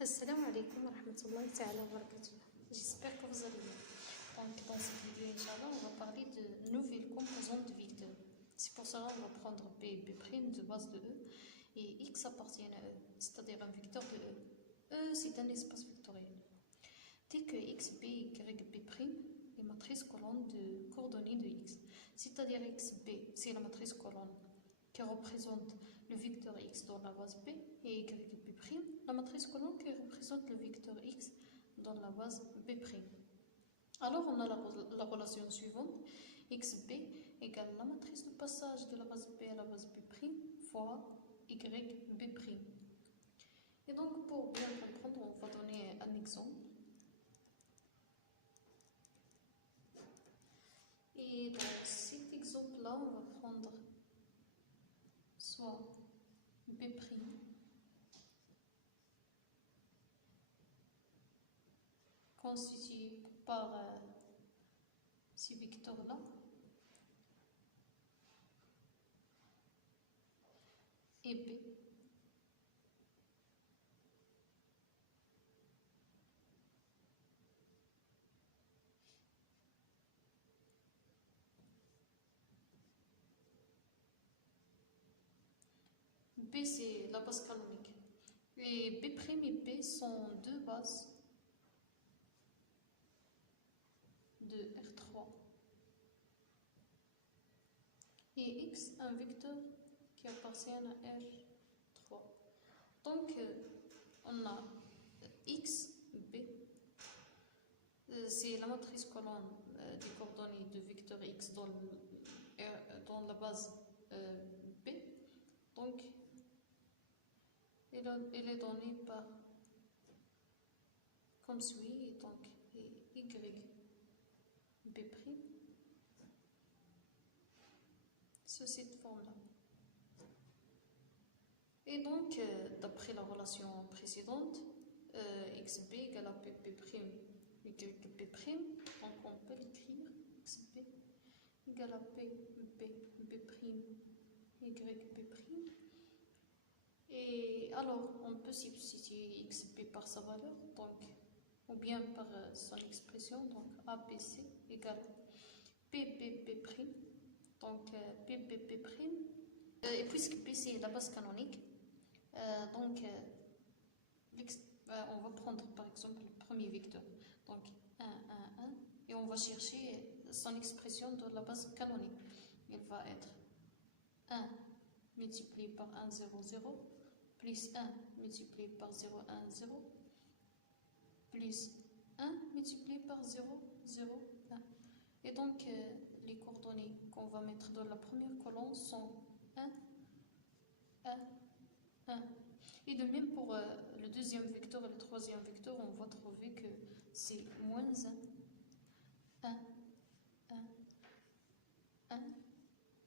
Assalamu alaikum wa rahmatullahi ta'ala wa barakatuh. J'espère que vous allez bien. Donc, dans cette vidéo, Inch'Allah, on va parler de nouvelles composantes vecteurs. C'est pour cela qu'on va prendre B de base de E et X appartient à E, c'est-à-dire un vecteur de E. E, c'est un espace vectoriel. Dès que X, B, Y, B' est matrice colonne de coordonnées de X, c'est-à-dire XB, c'est la matrice colonne qui représente le vecteur X dans la base B et YB', la matrice colonne qui représente le vecteur X dans la base B'. Alors on a la relation suivante, XB égale la matrice de passage de la base B à la base B' fois YB'. Et donc pour bien comprendre, on va donner un exemple. Et dans cet exemple-là, on va prendre soit B' constitué par ces vecteurs-là et B B, c'est la base canonique. Et B' et B sont deux bases de R3. Et X, un vecteur qui appartient à R3. Donc, on a X, B, c'est la matrice colonne des coordonnées de vecteur X dans la base B. Donc, elle est donnée par comme suit, donc YB', sous cette forme-là. Et donc, d'après la relation précédente, XB égale à PP', YB', donc on peut l'écrire XB égale à PBB', YB'. Et alors, on peut substituer XB par sa valeur, donc, ou bien par son expression, donc ABC égale PBB', donc PBB', et puisque B c'est la base canonique, donc on va prendre par exemple le premier vecteur, donc 1, 1, 1, et on va chercher son expression dans la base canonique. Il va être 1 multiplié par 1, 0, 0, plus 1 multiplié par 0, 1, 0, plus 1 multiplié par 0, 0, 1. Et donc, les coordonnées qu'on va mettre dans la première colonne sont 1, 1, 1. Et de même pour le deuxième vecteur et le troisième vecteur, on va trouver que c'est moins 1, 1, 1, 1,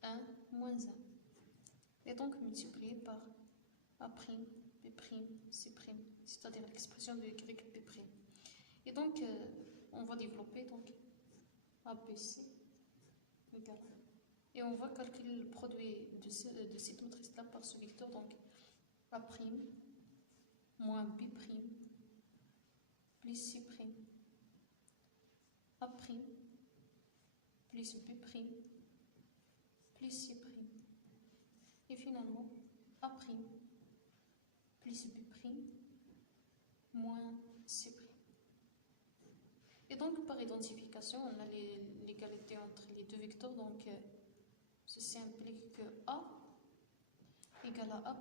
1, moins 1. Et donc multiplié par A', B', C', c'est-à-dire l'expression de YB'. Et donc, on va développer donc ABC égale. Et on va calculer le produit de cette matrice-là par ce vecteur, donc A' moins B' plus C', A' plus B' plus C'. Et finalement, A' plus B' moins C'. Et donc, par identification, on a l'égalité entre les deux vecteurs. Donc, ceci implique que A égale à A'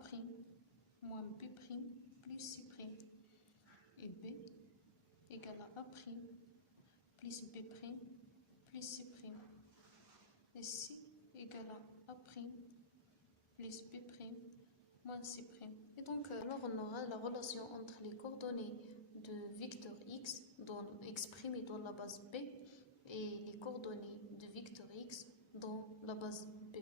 moins B' plus C'. Et B égale à A' plus B' plus C'. Et C égale à A' plus B' moins C'. Et donc, alors on aura la relation entre les coordonnées de vecteur X exprimé dans la base B et les coordonnées de vecteur X dans la base B'.